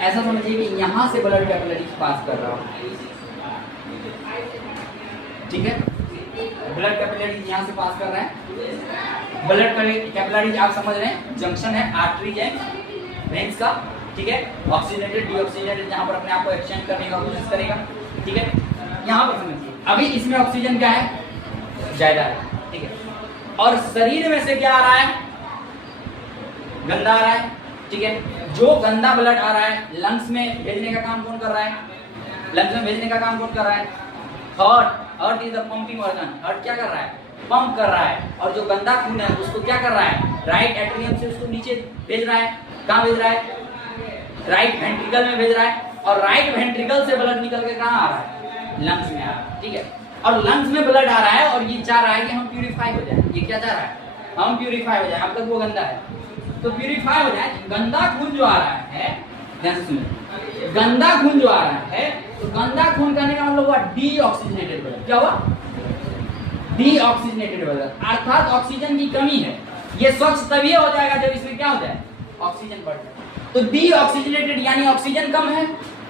ऐसा समझिए कि यहाँ से ब्लड कैपिलरीज पास कर रहा हूँ, ठीक है। ब्लड कैपिलरीज यहाँ से पास कर रहा है। ब्लड कैपिलरीज आप समझ रहे हैं, जंक्शन है आर्टरीज है वेन्स का, ठीक है। ऑक्सीजनेटेड डीऑक्सीजनेटेड जहाँ पर अपने आप को एक्सचेंज करने का कोशिश करेगा, ठीक है। यहाँ पर समझिए अभी इसमें ऑक्सीजन क्या है, ज्यादा है, ठीक है। और शरीर में से क्या आ रहा है, गंदा आ रहा है, ठीक है। जो गंदा ब्लड आ रहा है लंग्स में भेजने का काम कौन कर रहा है, लंग्स में भेजने का काम कौन कर रहा है, heart is the pumping organ. Heart क्या कर रहा है, पंप कर रहा है। और जो गंदा खून है उसको क्या कर रहा है, राइट एट्रियम से उसको नीचे भेज रहा है। कहाँ भेज रहा है, राइट वेंट्रिकल में भेज रहा है। और राइट वेंट्रिकल से ब्लड निकल के कहाँ आ रहा है, लंग्स में आ रहा है, ठीक है। और लंग्स में ब्लड आ रहा है और ये चाह रहा है कि हम प्यूरिफाई हो जाए। ये क्या चाह रहा है, हम प्यूरिफाई हो जाए। अब तक वो गंदा है तो प्यूरिफाई हो जाए। गंदा खून जो आ रहा है, ध्यान से सुनिए, गंदा खून जो आ रहा है तो गंदा खून कहने का मतलब हुआ डीऑक्सीजनेटेड ब्लड। क्या हुआ, डीऑक्सीजनेटेड ब्लड, अर्थात ऑक्सीजन की कमी है। ये स्वच्छ तभी हो जाएगा जब इसमें क्या हो जाए, ऑक्सीजन बढ़ जाए। तो डीऑक्सीजनेटेड यानी ऑक्सीजन कम है,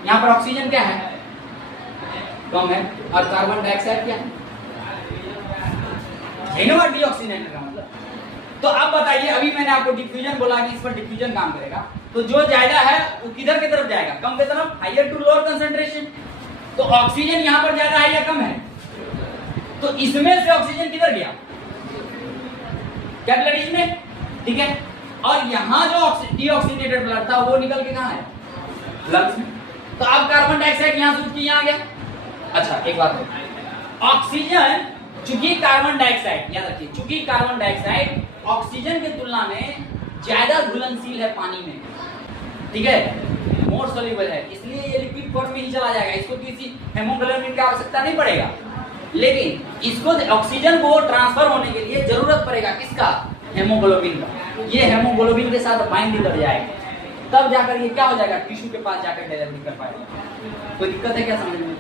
यहाँ पर ऑक्सीजन क्या है, कम है। और कार्बन डाइऑक्साइड क्या है, डीऑक्सीजनेटेड का मतलब। तो अब बताइए, अभी मैंने आपको डिफ्यूजन बोला कि इस पर डिफ्यूजन काम करेगा, तो जो ज्यादा है वो किधर की तरफ जाएगा, कम की तरफ, हायर टू लोअर कंसंट्रेशन। तो ऑक्सीजन यहाँ पर ज्यादा है या कम है, तो इसमें से ऑक्सीजन किधर गया, कैपिलरीज में, ठीक है। और यहाँ जो डीऑक्सीजनेटेड ब्लड था वो निकल के कहाँ है, लंग्स में। तो अब कार्बन डाइऑक्साइड यहाँ से उठ के यहाँ आ गया। अच्छा एक बात है, ऑक्सीजन चूंकि कार्बन डाइऑक्साइड, याद रखिए, चूंकि कार्बन डाइऑक्साइड ऑक्सीजन की तुलना में ज्यादा घुलनशील है पानी में, ठीक है, मोर सोल्यूबल है, इसलिए ये लिक्विड फॉर्म में ही चला जाएगा। इसको किसी हेमोग्लोबिन की आवश्यकता नहीं पड़ेगा। लेकिन इसको ऑक्सीजन को ट्रांसफर होने के लिए जरूरत पड़ेगा किसका, हेमोग्लोबिन का। ये हेमोग्लोबिन के साथ बाइंड कर जाएगा, तब जाकर ये क्या हो जाएगा, टिश्यू के पास जाकर डिलीवरी कर पाएगा। कोई दिक्कत है क्या समझ में?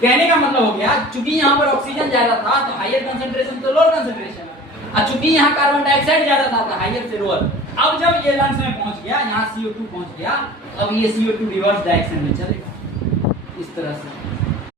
कहने का मतलब हो गया, चूंकि यहाँ पर ऑक्सीजन ज्यादा था तो हायर कंसंट्रेशन तो लोअर कंसंट्रेशन, और चूंकि यहाँ कार्बन डाइऑक्साइड ज्यादा था तो हायर से लोअर। अब जब ये लंग्स में पहुंच गया, यहाँ CO2 पहुंच गया, अब ये CO2 रिवर्स डायरेक्शन में चलेगा इस तरह से।